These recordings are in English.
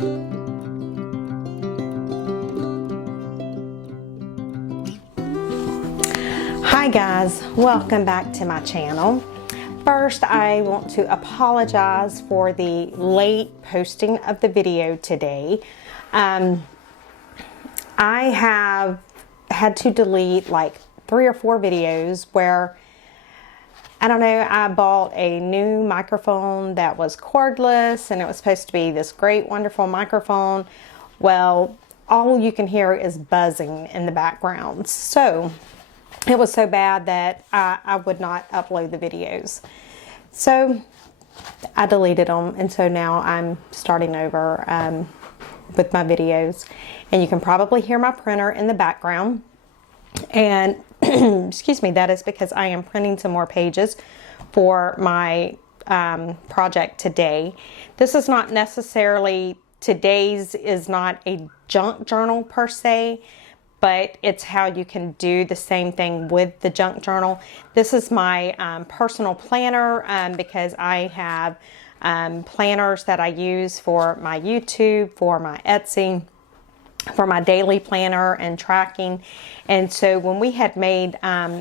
Hi guys, welcome back to my channel. First, I want to apologize for the late posting of the video today. I have had to delete like 3 or 4 videos where, I don't know, I bought a new microphone that was cordless and it was supposed to be this great, wonderful microphone. Well, all you can hear is buzzing in the background. So it was so bad that I would not upload the videos. So I deleted them, and so now I'm starting over with my videos. And you can probably hear my printer in the background. And excuse me, that is because I am printing some more pages for my project today. This is not necessarily, today's is not a junk journal per se, but it's how you can do the same thing with the junk journal. This is my personal planner because I have planners that I use for my YouTube, for my Etsy, for my daily planner and tracking. And so when we had made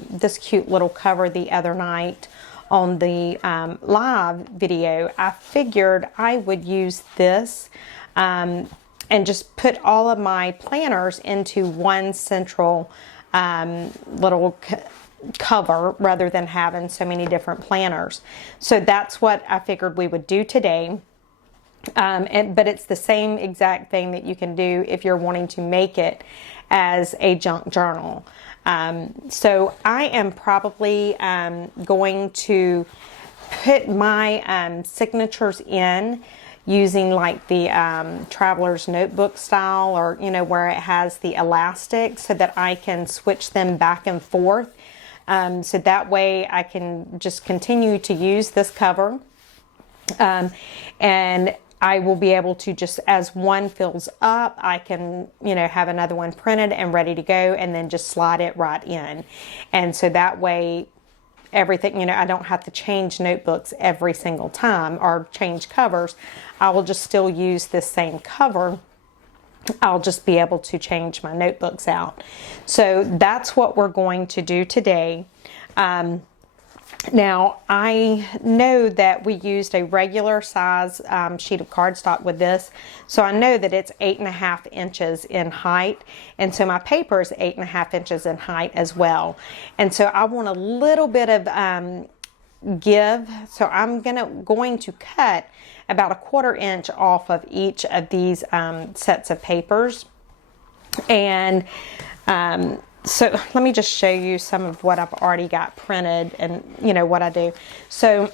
this cute little cover the other night on the live video, I figured I would use this and just put all of my planners into one central little cover rather than having so many different planners. So that's what I figured we would do today. But it's the same exact thing that you can do if you're wanting to make it as a junk journal. So I am probably going to put my signatures in using like the traveler's notebook style, or you know, where it has the elastic, so that I can switch them back and forth. So that way I can just continue to use this cover, and I will be able to, just as one fills up, I can, you know, have another one printed and ready to go, and then just slide it right in. And so that way everything, you know, I don't have to change notebooks every single time or change covers. I will just still use this same cover. I'll just be able to change my notebooks out. So that's what we're going to do today. Now, I know that we used a regular size sheet of cardstock with this, so I know that it's 8.5 inches in height, and so my paper is 8.5 inches in height as well. And so I want a little bit of give, so I'm going to cut about 1/4 inch off of each of these sets of papers. And so let me just show you some of what I've already got printed, and you know what I do. So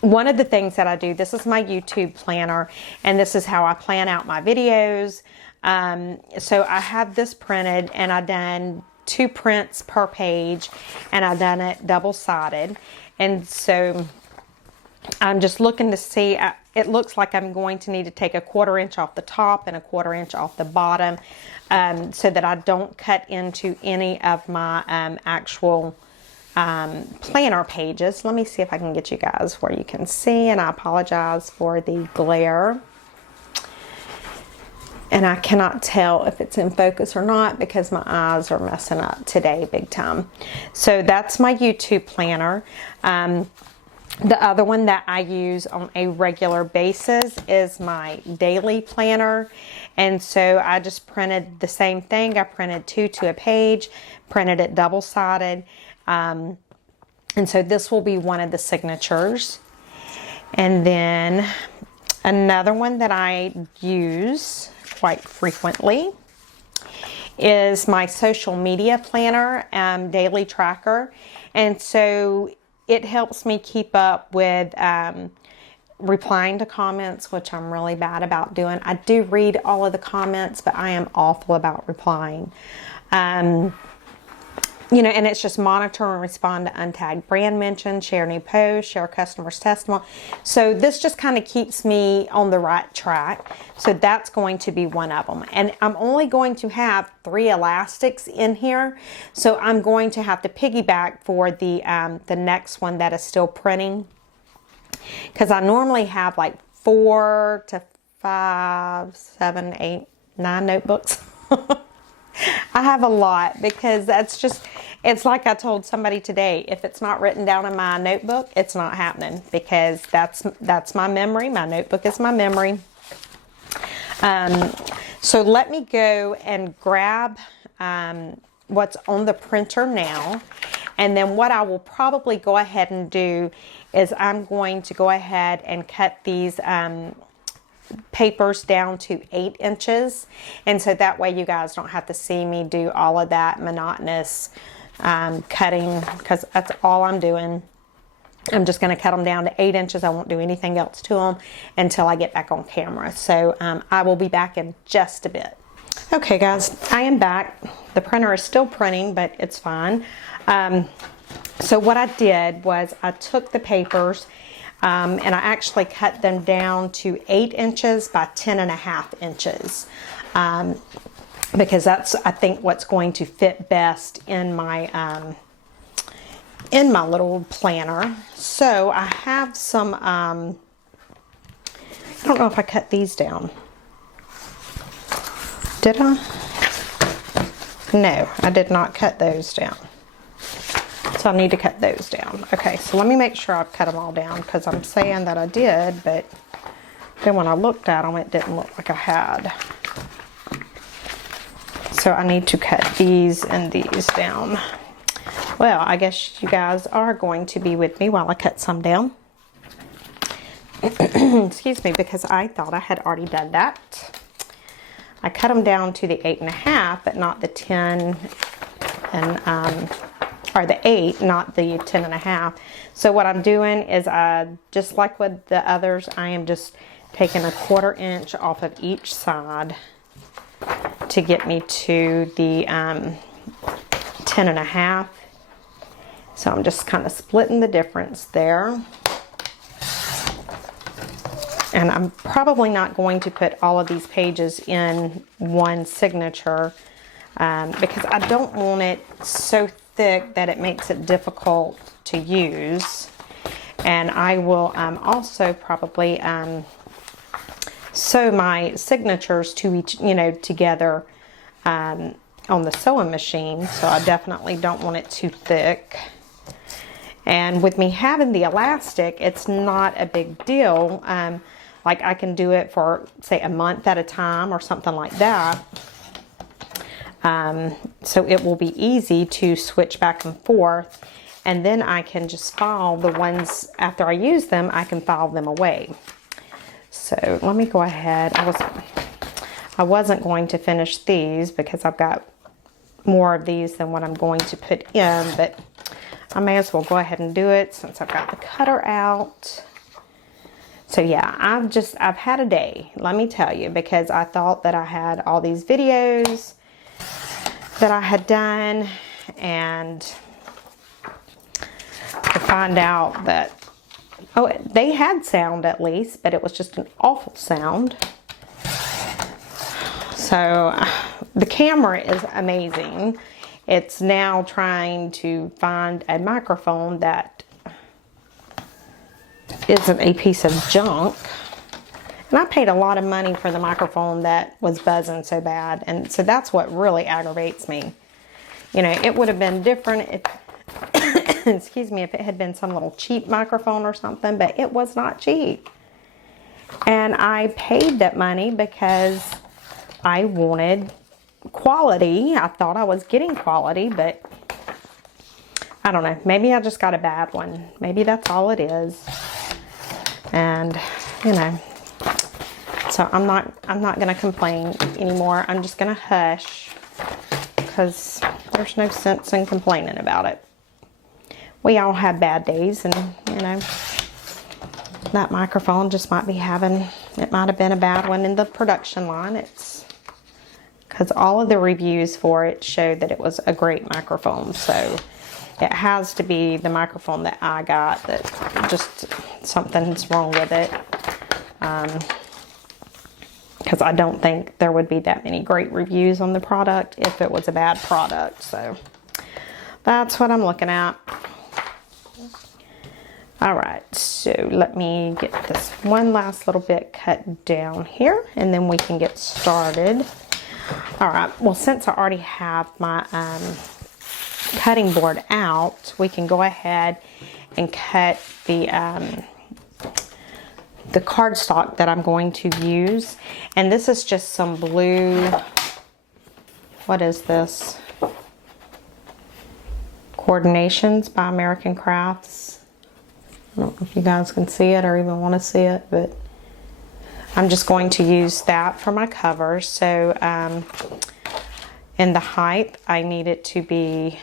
one of the things that I do, this is my YouTube planner, and this is how I plan out my videos. So I have this printed, and I've done 2 prints per page, and I've done it double-sided. And so I'm just looking to see, it looks like I'm going to need to take 1/4 inch off the top and 1/4 inch off the bottom, so that I don't cut into any of my actual planner pages. Let me see if I can get you guys where you can see, and I apologize for the glare. And I cannot tell if it's in focus or not because my eyes are messing up today big time. So that's my YouTube planner. The other one that I use on a regular basis is my daily planner. And so I just printed the same thing. I printed 2 to a page, printed it double-sided. And so this will be one of the signatures. And then another one that I use quite frequently is my social media planner, daily tracker. And so it helps me keep up with replying to comments, which I'm really bad about doing. I do read all of the comments, but I am awful about replying. You know, and it's just monitor and respond to untagged brand mentions, share new posts, share customers' testimony. So this just kind of keeps me on the right track. So that's going to be one of them. And I'm only going to have 3 elastics in here. So I'm going to have to piggyback for the next one that is still printing, because I normally have like 4 to 5, 7, 8, 9 notebooks. I have a lot because that's just, it's like I told somebody today, if it's not written down in my notebook, it's not happening, because that's my memory. My notebook is my memory. So let me go and grab what's on the printer now. And then what I will probably go ahead and do is I'm going to go ahead and cut these papers down to 8 inches. And so that way you guys don't have to see me do all of that monotonous cutting, because that's all I'm doing. I'm just going to cut them down to 8 inches. I won't do anything else to them until I get back on camera. So I will be back in just a bit. Okay guys, I am back. The printer is still printing, but it's fine. So what I did was I took the papers and I actually cut them down to 8 inches by 10.5 inches. Because that's, I think, what's going to fit best in my little planner. So I have some, I don't know if I cut these down. Did I? No, I did not cut those down. So I need to cut those down. Okay, so let me make sure I've cut them all down, because I'm saying that I did, but then when I looked at them, it didn't look like I had. So I need to cut these and these down. Well, I guess you guys are going to be with me while I cut some down. Excuse me, because I thought I had already done that. I cut them down to the 8.5, but not the 10 and or the 8, not the 10.5. So what I'm doing is, just like with the others, I am just taking a 1/4 inch off of each side to get me to the 10.5. So I'm just kind of splitting the difference there. And I'm probably not going to put all of these pages in one signature because I don't want it so thick that it makes it difficult to use. And I will also probably sew my signatures to each, together on the sewing machine. So I definitely don't want it too thick. And with me having the elastic, it's not a big deal. Like I can do it for, say, a month at a time or something like that. So it will be easy to switch back and forth. And then I can just file the ones, after I use them, I can file them away. So let me go ahead. I wasn't going to finish these because I've got more of these than what I'm going to put in, but I may as well go ahead and do it since I've got the cutter out. So yeah, I've had a day, let me tell you, because I thought that I had all these videos that I had done, and to find out that, oh, they had sound at least, but it was just an awful sound. So the camera is amazing. It's now trying to find a microphone that isn't a piece of junk. And I paid a lot of money for the microphone that was buzzing so bad. And so that's what really aggravates me. It would have been different if, excuse me, if it had been some little cheap microphone or something, but it was not cheap. And I paid that money because I wanted quality. I thought I was getting quality, but I don't know. Maybe I just got a bad one. Maybe that's all it is. And so I'm not gonna complain anymore. I'm just gonna hush, because there's no sense in complaining about it. We all have bad days, and that microphone just might be having, it might have been a bad one in the production line. It's because all of the reviews for it showed that it was a great microphone. So it has to be the microphone that I got that just something's wrong with it. Because I don't think there would be that many great reviews on the product if it was a bad product. So that's what I'm looking at. All right, so let me get this one last little bit cut down here, and then we can get started. All right, well, since I already have my cutting board out, we can go ahead and cut the cardstock that I'm going to use. And this is just some blue, what is this? Coordinations by American Crafts. I don't know if you guys can see it or even want to see it, but I'm just going to use that for my cover. So in the height, I need it to be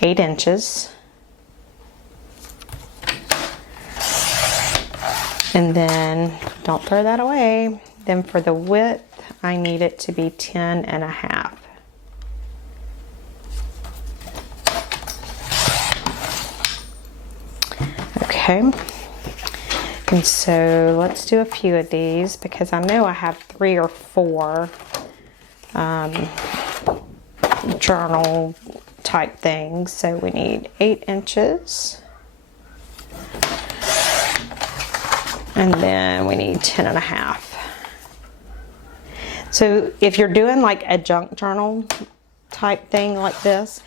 8 inches. And then, don't throw that away. Then for the width, I need it to be 10.5. Okay. And so let's do a few of these because I know I have 3 or 4 journal type things. So we need 8 inches. And then we need 10.5. So if you're doing like a junk journal type thing like this,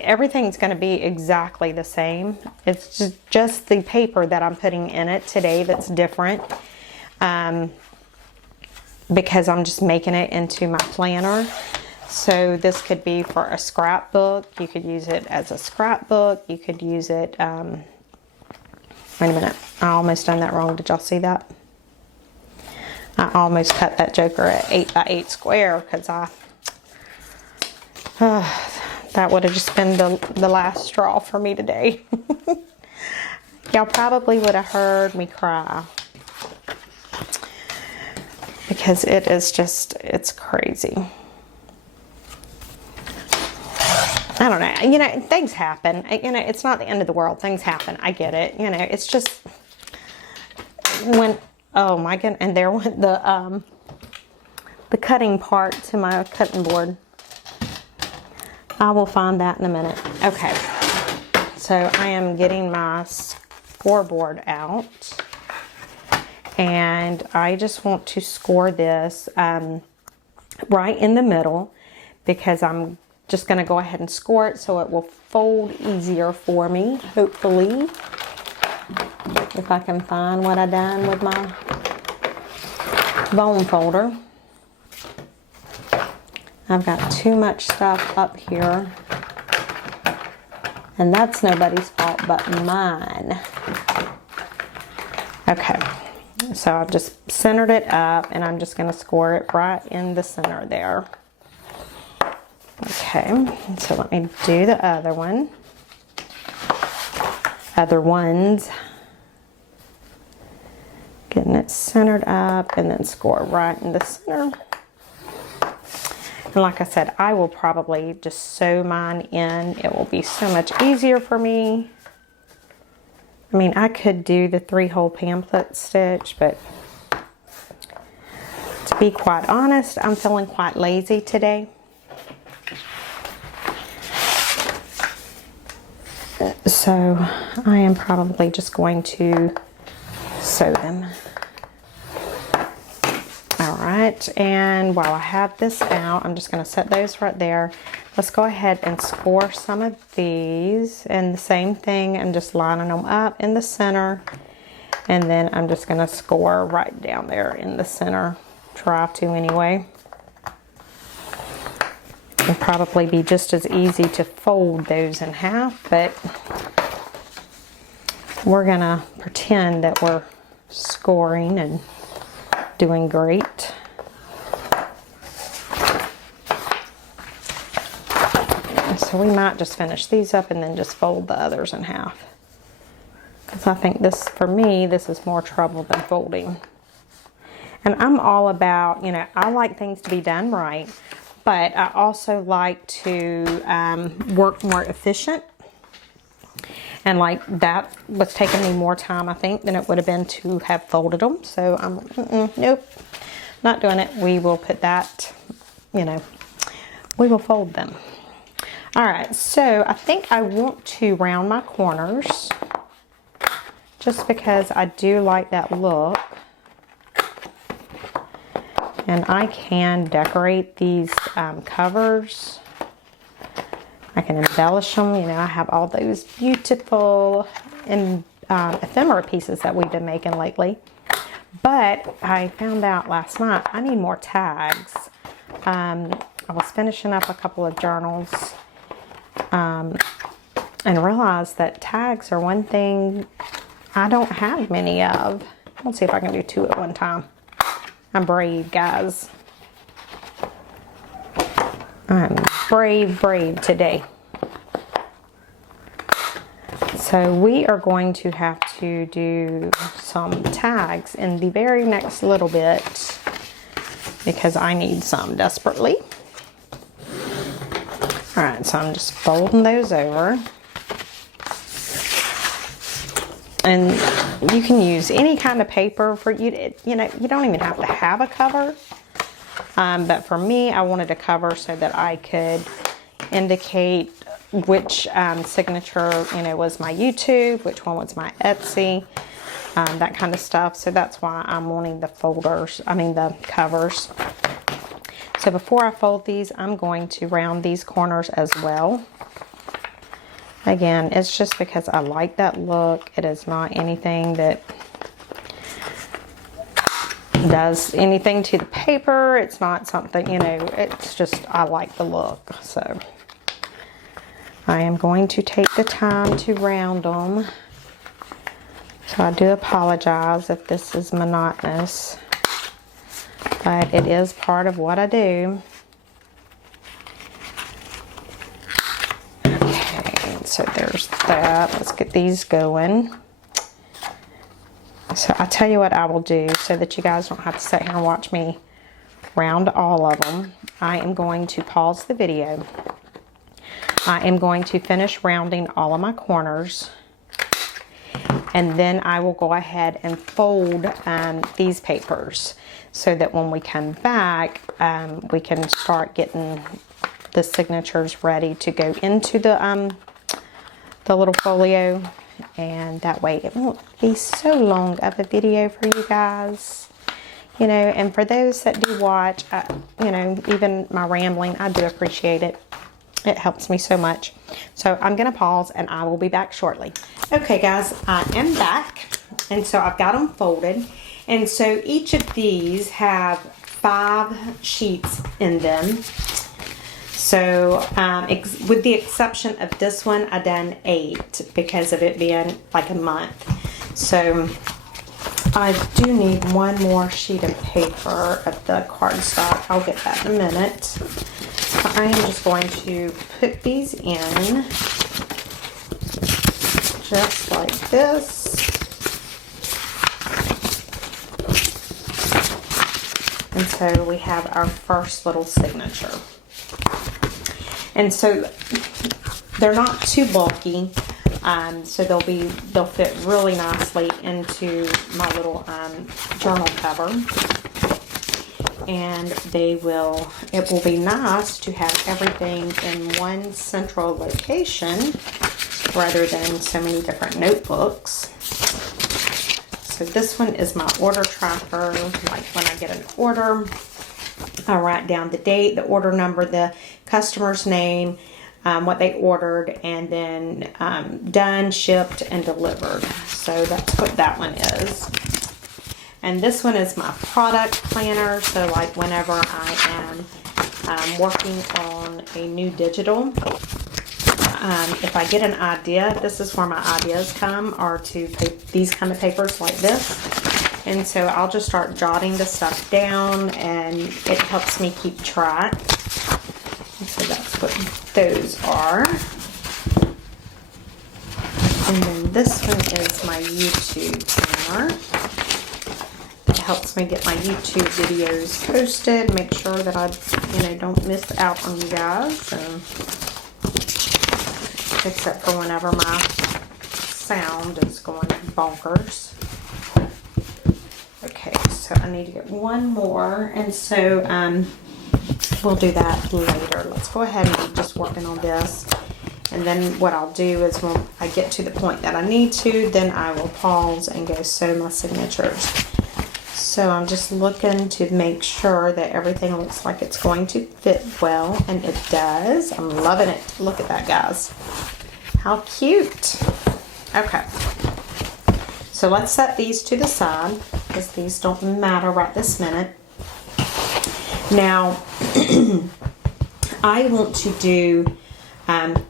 everything's going to be exactly the same. It's just the paper that I'm putting in it today that's different, because I'm just making it into my planner. So this could be for a scrapbook. You could use it as a scrapbook. You could use it, wait a minute, I almost done that wrong. Did y'all see that? I almost cut that joker at 8 by 8 square because that would have just been the last straw for me today. Y'all probably would have heard me cry because it is just, it's crazy. I don't know, you know, things happen. You know, it's not the end of the world. Things happen. I get it. You know, it's just when, oh my goodness, and there went the cutting part to my cutting board. I will find that in a minute. Okay, so I am getting my scoreboard out, and I just want to score this right in the middle because I'm just going to go ahead and score it so it will fold easier for me, hopefully. If I can find what I done with my bone folder. I've got too much stuff up here. And that's nobody's fault but mine. Okay, so I've just centered it up and I'm just going to score it right in the center there. Okay, so let me do the other one. Other ones. Getting it centered up and then score right in the center. And like I said, I will probably just sew mine in. It will be so much easier for me. I mean, I could do the 3-hole pamphlet stitch, but to be quite honest, I'm feeling quite lazy today. So I am probably just going to sew them. All right, and while I have this out, I'm just going to set those right there. Let's go ahead and score some of these. And the same thing, I'm just lining them up in the center. And then I'm just going to score right down there in the center. Try to anyway. It'll probably be just as easy to fold those in half, but we're going to pretend that we're scoring and doing great. So we might just finish these up and then just fold the others in half. Because I think this, for me, this is more trouble than folding. And I'm all about, you know, I like things to be done right, but I also like to work more efficient. And like that was taking me more time, I think, than it would have been to have folded them. So I'm, nope, not doing it. We will put that, you know, we will fold them. All right, so I think I want to round my corners. just because I do like that look. And I can decorate these covers. I can embellish them. You know, I have all those beautiful ephemera pieces that we've been making lately. But I found out last night I need more tags. I was finishing up a couple of journals and realized that tags are one thing I don't have many of. Let's see if I can do 2 at one time. I'm brave, guys. I'm brave today. So we are going to have to do some tags in the very next little bit because I need some desperately. All right, so I'm just folding those over. And you can use any kind of paper for you know, you don't even have to have a cover. But for me, I wanted a cover so that I could indicate which signature, you know, was my YouTube, which one was my Etsy, that kind of stuff. So that's why I'm wanting the the covers. So before I fold these, I'm going to round these corners as well. Again, it's just because I like that look. It is not anything that does anything to the paper. It's not something, you know, it's just, I like the look. So I am going to take the time to round them. So I do apologize if this is monotonous, but it is part of what I do. Okay, so there's that. Let's get these going. So I tell you what I will do so that you guys don't have to sit here and watch me round all of them. I am going to pause the video. I am going to finish rounding all of my corners. And then I will go ahead and fold these papers so that when we come back, we can start getting the signatures ready to go into the little folio. And that way it won't be so long of a video for you guys, you know. And for those that do watch, you know, even my rambling, I do appreciate it. It helps me so much. So I'm gonna pause and I will be back shortly. Okay guys, I am back, and so I've got them folded, and so each of these have 5 sheets in them. So with the exception of this one, I done 8 because of it being like a month. So I do need one more sheet of paper of the cardstock. I'll get that in a minute. So I am just going to put these in just like this. And so we have our first little signature. And so they're not too bulky, so they'll fit really nicely into my little journal cover. And it will be nice to have everything in one central location rather than so many different notebooks. So this one is my order tracker. Like when I get an order, I write down the date, the order number, the customer's name, what they ordered, and then done, shipped, and delivered. So that's what that one is. And this one is my product planner. So like whenever I am working on a new digital, if I get an idea, this is where my ideas come, are to these kind of papers like this. And so I'll just start jotting the stuff down, and it helps me keep track. And so that's what those are. And then this one is my YouTube planner. It helps me get my YouTube videos posted, make sure that I, you know, don't miss out on you guys. Except for whenever my sound is going bonkers. Okay, so I need to get one more, and so we'll do that later. Let's go ahead and keep just working on this. And then what I'll do is when I get to the point that I need to, then I will pause and go sew my signatures. So I'm just looking to make sure that everything looks like it's going to fit well, and it does. I'm loving it. Look at that, guys. How cute. Okay. So let's set these to the side because these don't matter right this minute. Now, I want to do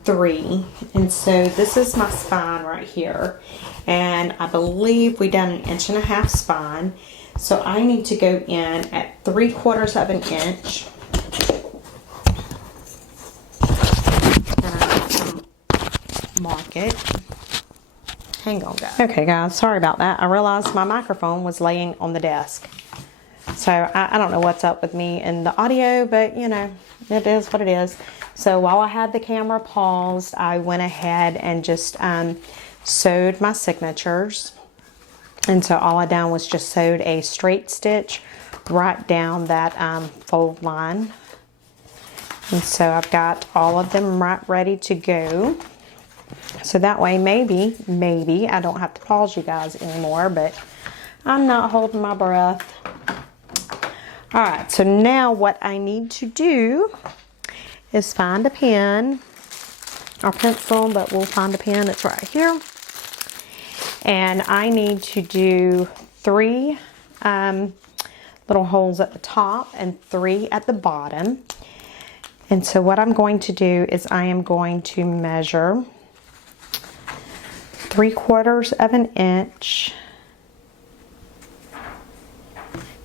3, and so this is my spine right here, and I believe we done an 1.5 inch spine, so I need to go in at 3/4 of an inch, and I'm going to mark it. Hang on, guys. Okay, guys, sorry about that. I realized my microphone was laying on the desk. So I don't know what's up with me and the audio, but you know, it is what it is. So while I had the camera paused, I went ahead and just sewed my signatures. And so all I done was just sewed a straight stitch right down that fold line. And so I've got all of them right ready to go. So that way maybe I don't have to pause you guys anymore, but I'm not holding my breath. All right, so now what I need to do is find a pen or pencil, but we'll find a pen. It's right here. And I need to do 3 little holes at the top and 3 at the bottom. And so what I'm going to do is I am going to measure 3/4 of an inch,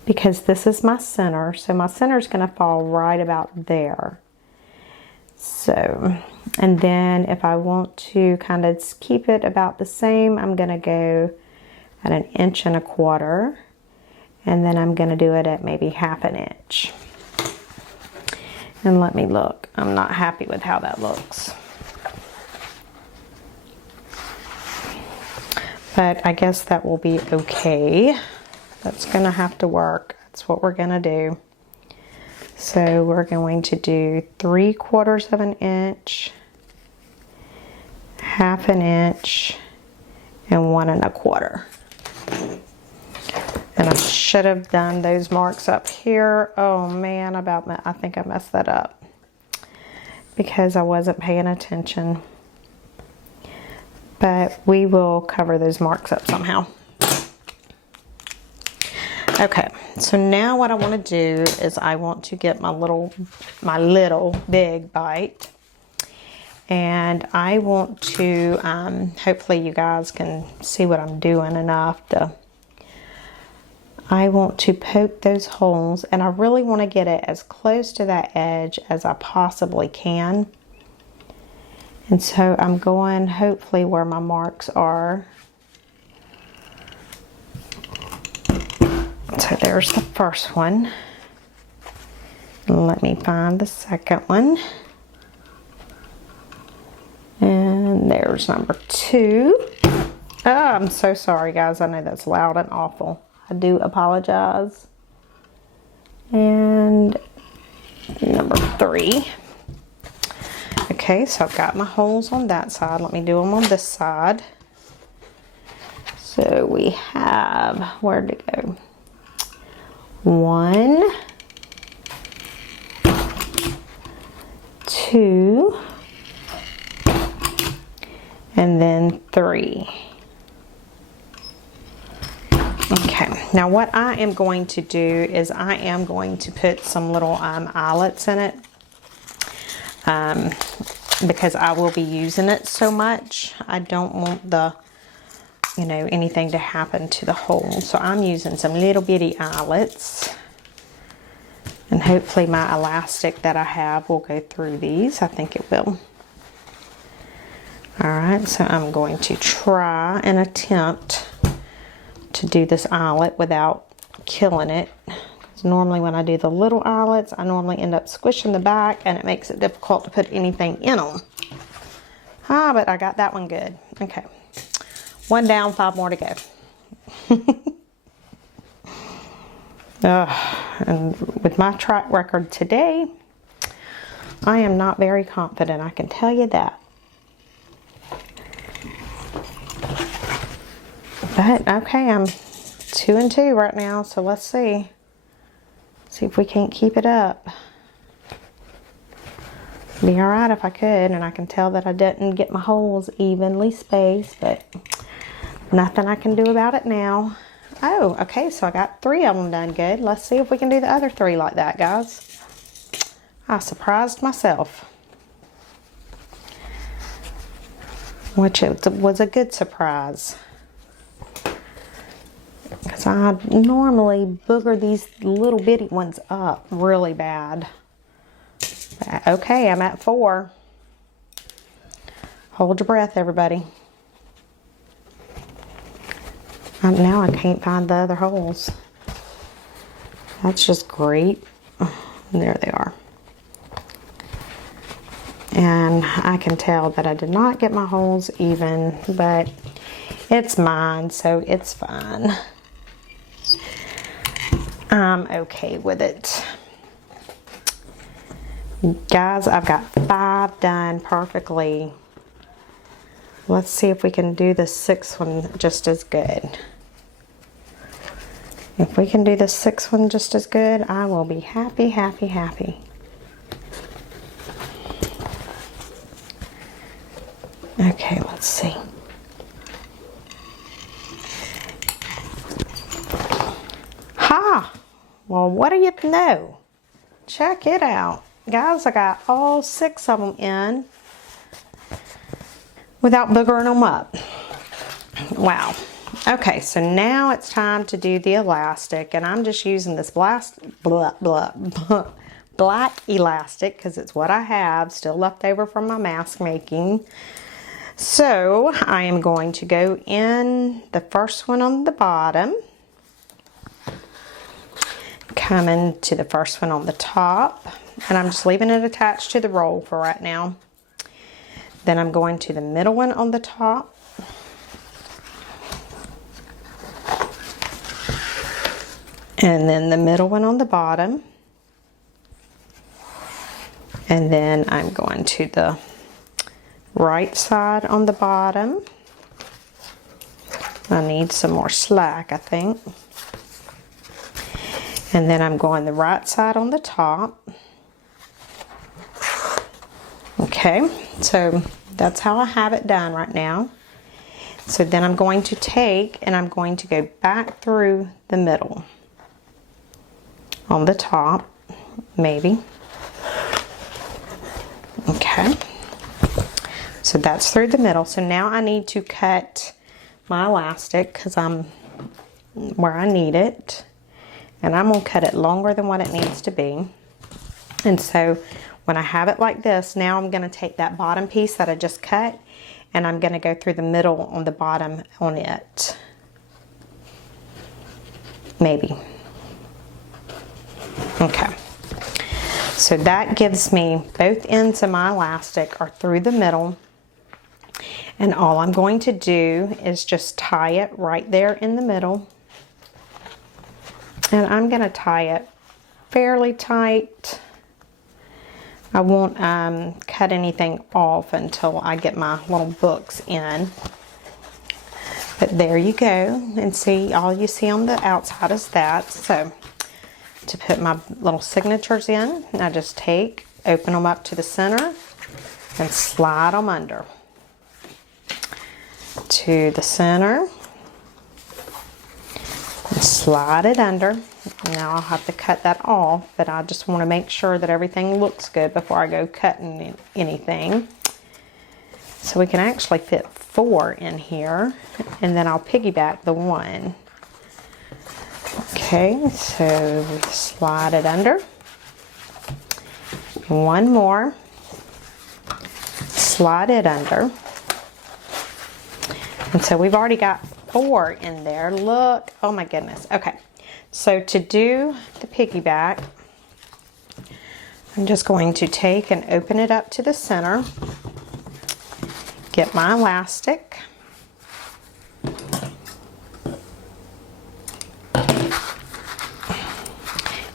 because this is my center, so my center is going to fall right about there. So, and then if I want to kind of keep it about the same, I'm going to go at 1.25 inches, and then I'm going to do it at maybe 1/2 inch. And let me look. I'm not happy with how that looks. But I guess that will be okay. That's going to have to work. That's what we're going to do. So we're going to do 3/4 of an inch, 1/2 inch, and 1 1/4. And I should have done those marks up here. Oh man, I think I messed that up because I wasn't paying attention. But we will cover those marks up somehow. Okay, so now what I want to do is I want to get my little big bite, and I want to hopefully you guys can see what I'm doing enough to. I want to poke those holes, and I really want to get it as close to that edge as I possibly can. And so I'm going hopefully where my marks are. So there's the first one. Let me find the second one. And there's number 2. Oh, I'm so sorry, guys. I know that's loud and awful. I do apologize. And number 3. Okay, so I've got my holes on that side. Let me do them on this side. So we have, where'd it go? 1, 2, and then 3. Okay, now what I am going to do is I am going to put some little eyelets in it because I will be using it so much. I don't want the, you know, anything to happen to the hole. So I'm using some little bitty eyelets, and hopefully my elastic that I have will go through these. I think it will. All right, so I'm going to try and attempt to do this eyelet without killing it. Because normally when I do the little eyelets, I normally end up squishing the back, and it makes it difficult to put anything in them. But I got that one good. Okay. 1 down, 5 more to go. And with my track record today, I am not very confident, I can tell you that. But okay, I'm 2 and 2 right now, so let's see. See if we can't keep it up. Be alright if I could, and I can tell that I didn't get my holes evenly spaced, but nothing I can do about it now. Oh, okay, so I got 3 of them done good. Let's see if we can do the other 3 like that, guys. I surprised myself, which it was a good surprise, because I normally booger these little bitty ones up really bad. But okay, I'm at 4. Hold your breath, everybody. Now I can't find the other holes. That's just great. There they are. And I can tell that I did not get my holes even, but it's mine, so it's fine. I'm okay with it. Guys, I've got 5 done perfectly. Let's see if we can do the 6th one just as good. If we can do the 6th one just as good, I will be happy, happy, happy. Okay, let's see. Ha! Well, what do you know? Check it out. Guys, I got all 6 of them in without boogering them up. Wow. Okay, so now it's time to do the elastic, and I'm just using this black elastic because it's what I have still left over from my mask making. So I am going to go in the first one on the bottom, coming to the first one on the top, and I'm just leaving it attached to the roll for right now. Then I'm going to the middle one on the top, and then the middle one on the bottom, and then I'm going to the right side on the bottom. I need some more slack, I think. And then I'm going the right side on the top. Okay, so that's how I have it done right now. So then I'm going to take and I'm going to go back through the middle on the top, maybe. Okay, so that's through the middle. So now I need to cut my elastic because I'm where I need it, and I'm gonna cut it longer than what it needs to be. And so when I have it like this, now I'm gonna take that bottom piece that I just cut and I'm gonna go through the middle on the bottom on it. Maybe. Okay. So that gives me both ends of my elastic are through the middle. And all I'm going to do is just tie it right there in the middle. And I'm going to tie it fairly tight. I won't cut anything off until I get my little books in. But there you go. And see, all you see on the outside is that. So to put my little signatures in, I just take, open them up to the center and slide them under to the center and slide it under. Now I'll have to cut that off, but I just want to make sure that everything looks good before I go cutting anything. So we can actually fit 4 in here, and then I'll piggyback the 1. Okay, so we slide it under. 1 more. Slide it under. And so we've already got 4 in there. Look, oh my goodness. Okay, so to do the piggyback, I'm just going to take and open it up to the center. Get my elastic.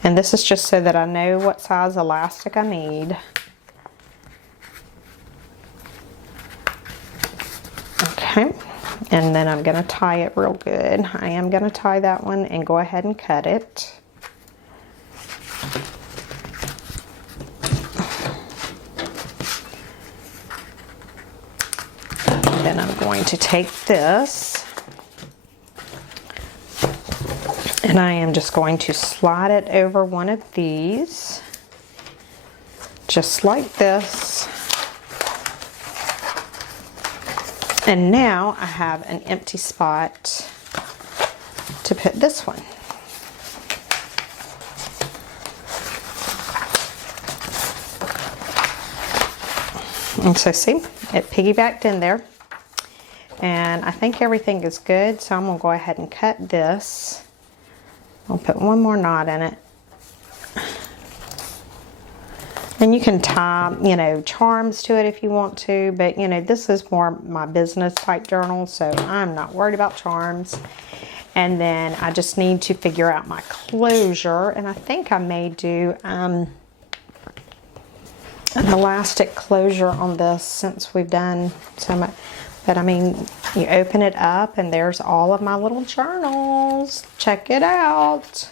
And this is just so that I know what size elastic I need. Okay. And then I'm going to tie it real good. I am going to tie that one and go ahead and cut it. And then I'm going to take this and I am just going to slide it over one of these, just like this. And now I have an empty spot to put this one. And so see, it piggybacked in there. And I think everything is good, so I'm going to go ahead and cut this. I'll put one more knot in it. And you can tie, you know, charms to it if you want to, but you know, this is more my business type journal, so I'm not worried about charms. And then I just need to figure out my closure, and I think I may do an elastic closure on this since we've done so much. But I mean, you open it up and there's all of my little journals. Check it out.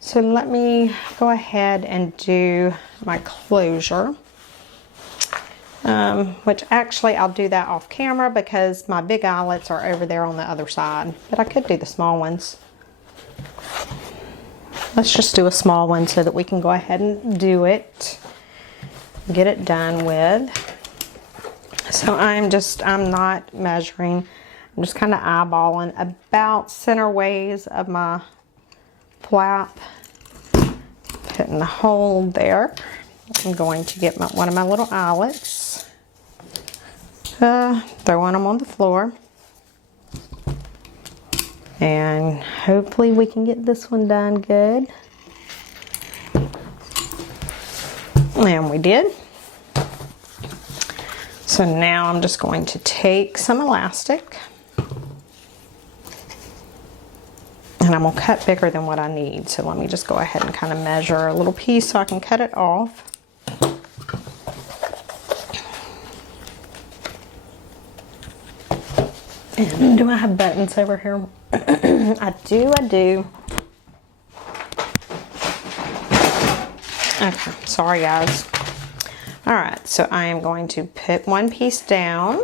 So let me go ahead and do my closure, which actually I'll do that off camera because my big eyelets are over there on the other side, but I could do the small ones. Let's just do a small one so that we can go ahead and do it, get it done with. So I'm not measuring, I'm just kind of eyeballing about center ways of my flap, putting the hole there. I'm going to get one of my little eyelets, throwing them on the floor, and hopefully we can get this one done good. And we did. So now I'm just going to take some elastic and I'm going to cut bigger than what I need. So let me just go ahead and kind of measure a little piece so I can cut it off. And do I have buttons over here? I do. Okay, sorry guys. Alright, so I am going to put one piece down.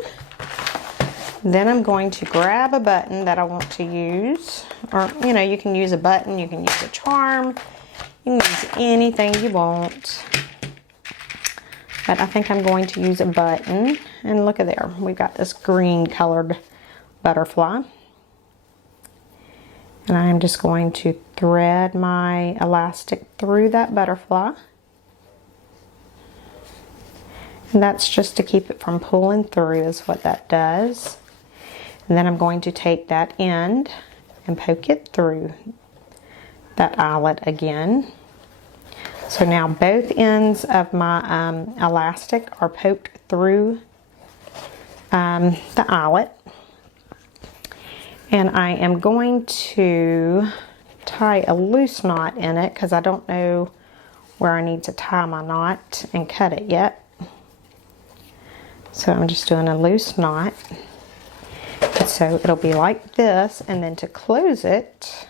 Then I'm going to grab a button that I want to use. Or, you know, you can use a button, you can use a charm, you can use anything you want. But I think I'm going to use a button. And look at there, we've got this green colored butterfly. And I'm just going to thread my elastic through that butterfly. And that's just to keep it from pulling through is what that does. And then I'm going to take that end and poke it through that eyelet again. So now both ends of my elastic are poked through the eyelet. And I am going to tie a loose knot in it because I don't know where I need to tie my knot and cut it yet. So I'm just doing a loose knot. So it'll be like this, and then to close it,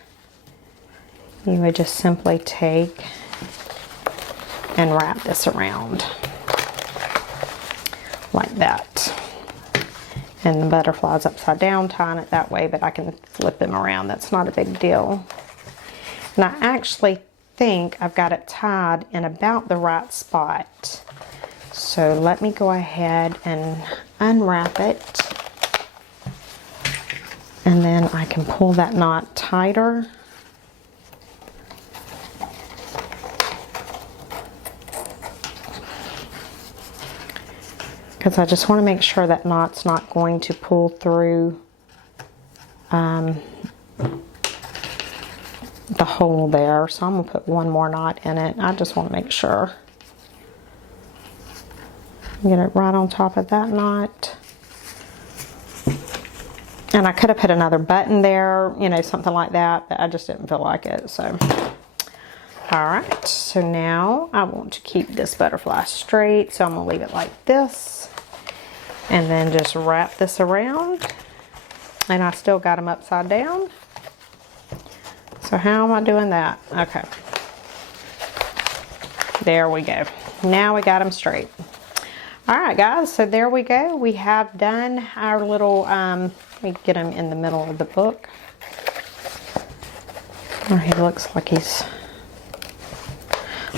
you would just simply take and wrap this around like that. And the butterfly's upside down, tying it that way, but I can flip them around. That's not a big deal. And I actually think I've got it tied in about the right spot. So let me go ahead and unwrap it. And then I can pull that knot tighter. Because I just want to make sure that knot's not going to pull through the hole there. So I'm going to put one more knot in it. I just want to make sure. Get it right on top of that knot. And I could have put another button there, you know, something like that, but I just didn't feel like it, so. All right, so now I want to keep this butterfly straight, so I'm gonna leave it like this. And then just wrap this around. And I still got them upside down. So how am I doing that? Okay. There we go. Now we got them straight. All right, guys, so there we go. We have done our little, let me get him in the middle of the book. Oh, he looks like he's,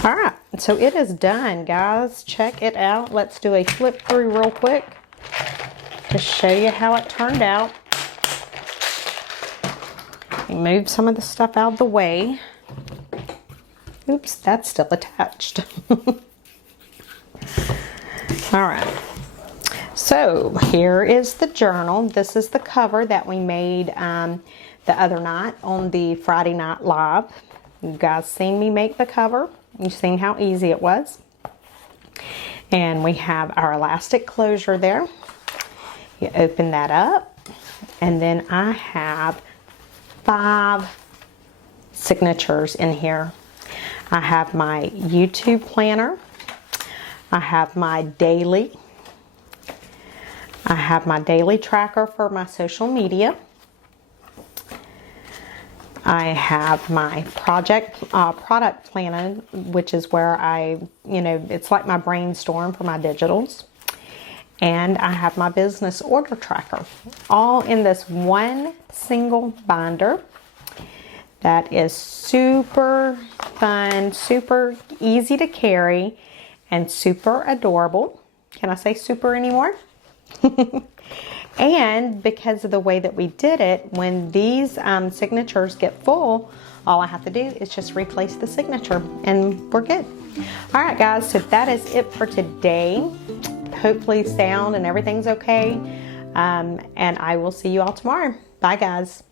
all right, so it is done, guys. Check it out. Let's do a flip through real quick to show you how it turned out. Move some of the stuff out of the way. Oops, that's still attached. All right, so here is the journal. This is the cover that we made the other night on the Friday Night Live. You guys seen me make the cover. You've seen how easy it was. And we have our elastic closure there. You open that up, and then I have 5 signatures in here. I have my YouTube planner. I have my daily. I have my daily tracker for my social media. I have my product planner, which is where it's like my brainstorm for my digitals. And I have my business order tracker, all in this one single binder. That is super fun, super easy to carry, and super adorable. Can I say super anymore? And because of the way that we did it, when these signatures get full, all I have to do is just replace the signature and we're good. All right, guys, so that is it for today. Hopefully sound and everything's okay. And I will see you all tomorrow. Bye, guys.